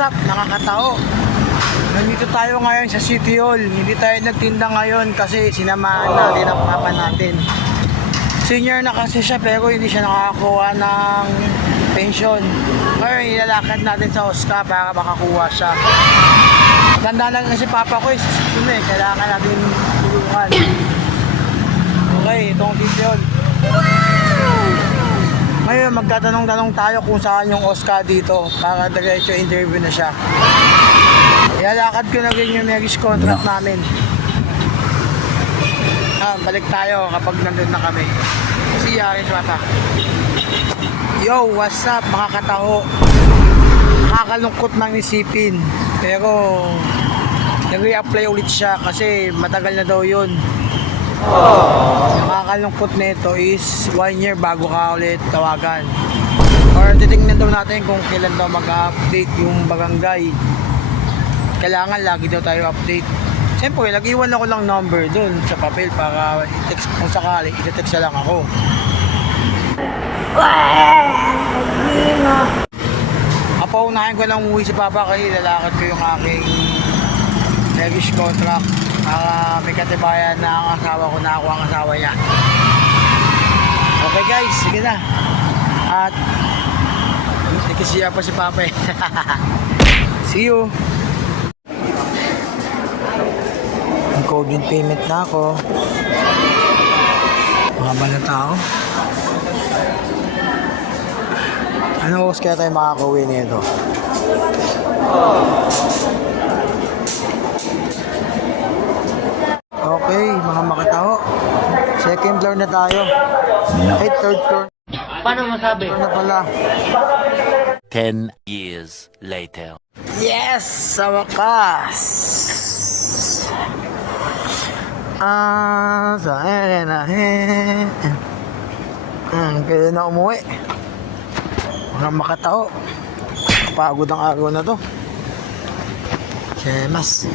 What's up, nakakatao? Nandito tayo ngayon sa City Hall. Hindi tayo nagtinda ngayon kasi sinamahan natin ang papa natin. Senior na kasi siya pero hindi siya nakakakuha ng pension. Ngayon ilalakad natin sa Oscar para makakuha siya. Tanda lang kasi papa ko kailangan natin tulungan. Okay, itong City Hall. Ngayon magtatanong-tanong tayo kung saan yung Oscar dito para diretso interview na siya. Ilalakad ko na rin yung marriage contract namin. Balik tayo kapag nandun na kami. See ya, Papa. Yo, what's up mga kataho? Nakakalungkot mang isipin. Pero nag-reapply ulit siya kasi matagal na daw yun. Nakakalungkot nito is 1 year bago ka ulit tawagan. Or titingnan daw natin kung kailan daw mag-update yung barangay. Kailangan lagi daw tayo update. Siyempre, nag-iwan ako lang number dun sa papel para i-text kung sakali, i-text lang ako. Paunahin ko lang umuwi si Papa kasi lalakad ko yung aking marriage contract para may katibayan na ang asawa ko na ako ang asawa niya. Okay guys, sige na. At nakisiya pa si Papa eh. See you. Code yung payment na ako. Mga ba na tao? Ano oras kaya tayo makakauwi nito? Okay, mga makatao. Second floor na tayo. Ay, third floor. Paano masabi? Floor na pala. 10 years later. Yes! Sa wakas! Kaya na umuwi. Mga makatao. Kapagod ang araw na to. Mas